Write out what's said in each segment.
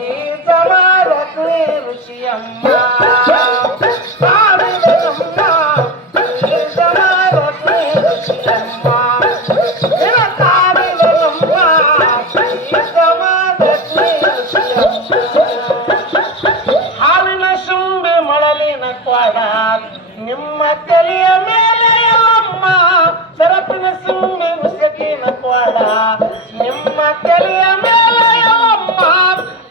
ಬೀಜವಾರತ್ನಿ ಋಷಿಯಮ್ಮ ಸಾವಿರಮ್ಮ ಬೀಜವಾರತ್ನಿ ಋಷಿಯಮ್ಮ ಸಾವಿರಮ್ಮ ಬೀಜವಾರತ್ನಿ ಋಷಿಯಮ್ಮ ಹಾಲಿನ ಶುಂಬೆ ಮೊಳಲಿನ ಕ್ವಾಡ ನಿಮ್ಮ ತಲೆಯ ಮೇಲೆ ಅಮ್ಮ ಸರಪಿನ ಸುಮ್ಮೆ ಮುಸಕಿನ ಕ್ವಾಡ ನಿಮ್ಮ ತಲೆಯ ಮೇಲೆ ಅಮ್ಮ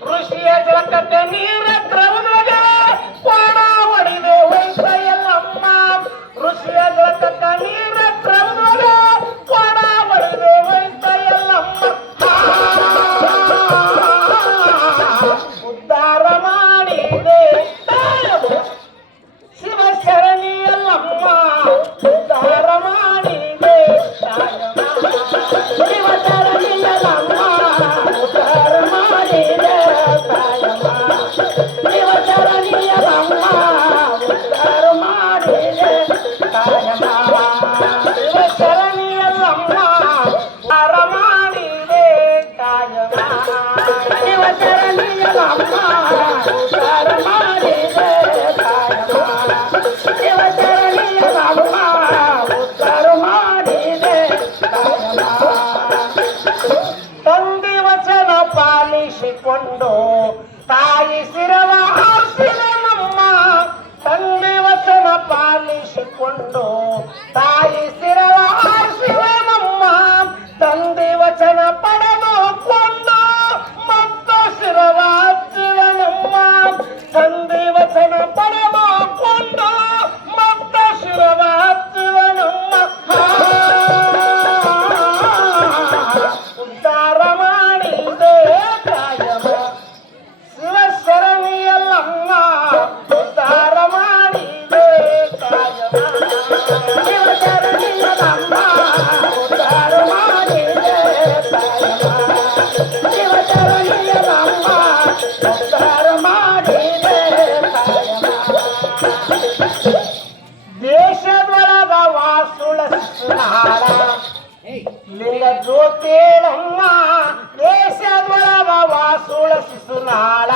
ಋಷಿಯ ಜಲಕಟ್ಟ ನೀರ ಕ್ರಮದೊಳಗ ಕ್ವಾಡ ಹೊಡಿದೆ ವೈಸ ಎಲ್ಲಮ್ಮ ಋಷಿಯ ಜಲಕಟ್ಟ ನೀರ ಕ್ರಮದೊಳಗ ಕ್ವಾಡ ಹೊಡಿದೆ ವೈಸ ಎಲ್ಲಮ್ಮ ಉದ್ಧಾರ ಮಾಡಿದೆ ಶಿವ ಶರಣಿಯಲ್ಲಮ್ಮ ಉದ್ಧಾರ ಮಾಡಿದೆ ಶಿವ ಶರಣಿಯಲ್ಲಮ್ಮ ಉದ್ಧಾರ ಮಾಡಿದೆ ಶಿವ ಶರಣಿಯಲ್ಲಮ್ಮ ಉದ್ಧಾರ ಮಾಡಿದೆ ಶಿವ ಶರಣಿಯಲ್ಲಮ್ಮ ಉದ್ಧಾರ ಮಾಡಿದೆ ಶಿವ ಶರಣಿಯಲ್ಲಮ್ಮ ಉದ್ಧಾರ ಮಾಡಿದೆ ತಂದೆ ವಚನ ಪಾಲಿಸಿಕೊಂಡು ತಾಯಿ ಶಿರವ ಆರಿಸಿದನಮ್ಮ ತಂದೆ ವಚನ ಪಾಲಿಸಿಕೊಂಡು ತಾಯಿ ಶಿರವ ಆರಿಸಿದನಮ್ಮ ತಂದೆ ವಚನ ಪಡೆದುಕೊಂಡು ಮತ್ತ ಶಿರವ ಹಚ್ಚಿದನಮ್ಮ ತಂದೆ ವಚನ ಪಡೆದುಕೊಂಡು ಮತ್ತ ಶಿರವ ಹಚ್ಚಿದನಮ್ಮ ಉದ್ಧಾರ ಮಾಡಿದೆ ಕಾಯಮ ಶಿವ ಶರಣಿಯಲ್ಲಮ್ಮ ಉದ್ಧಾರ ಮಾಡಿದೆ ಕಾಯಮ ಶಿವ ಶರಣಿಯಲ್ಲಮ್ಮ ಉದ್ಧಾರ ಮಾಡಿದೆ ಕಾಯಮ ಶಿವ ಶರಣಿಯಲ್ಲಮ್ಮ ಉದ್ಧಾರ ಮಾಡಿದೆ ಕಾಯಮ ದೇಶದೊಳಗ ವಾಸುಳ ಸುನಾಳ ಲಿಂಗ ಜ್ಯೋತೇಳಮ್ಮ ದೇಶದೊಳಗ ವಾಸುಳ ಶಿಶುನಾಳ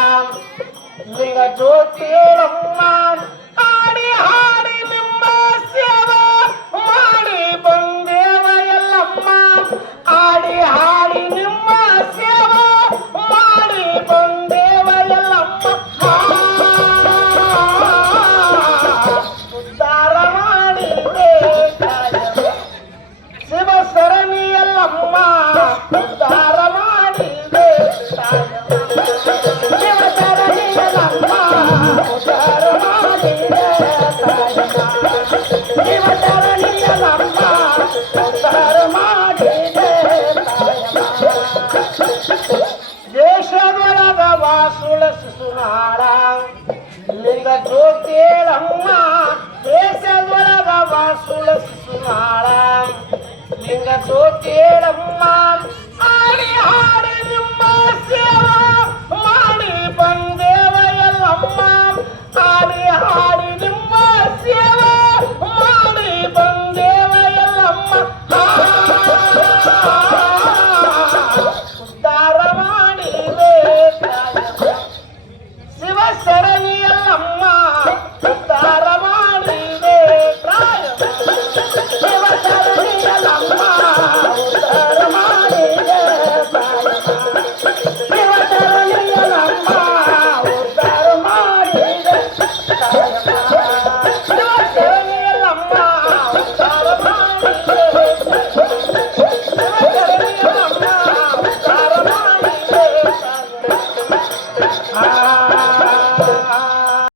ಲಿಂಗ ಜ್ಯೋತೇಳಮ್ಮ ಹಾಡಿ ಹಾಡಿ ನಿಮ್ಮ ಸೇವೆ ಮಾಡಿ ಬಂದೇವ ಎಲ್ಲಮ್ಮ ಹಾಡಿ ಹಾಡಿ ನಿಮ್ಮ ಸೇವೆ ಮಾಡಿ ಬಂದೇವ ಎಲ್ಲಮ್ಮ ಉದ್ಧಾರ ಮಾಡಿದೆ ಶಿವ ಶರಣಿಯಲ್ಲಮ್ಮ ಉದ್ಧಾರ ಮಾಡಿದೆ ಶಿವ ಶರಣಿಯಲ್ಲಮ್ಮ ಉದ್ಧಾರ ಮಾಡಿದೆ ಶಿವ ಶರಣಿಯಲ್ಲಮ್ಮ ಉದ್ಧಾರ ಮಾಡಿದೆ ದೇಶದೊಳಗ ವಾಸುಳ ಶಿಶುನಾಳ ಲಿಂಗ ಜ್ಯೋತೇಳಮ್ಮ ದೇಶದೊಳಗ ವಾಸುಳ ಶಿಶುನಾಳ ಲಿಂಗ ಜ್ಯೋತೇಳಮ್ಮ ಹಾಡಿ ಹಾಡಿ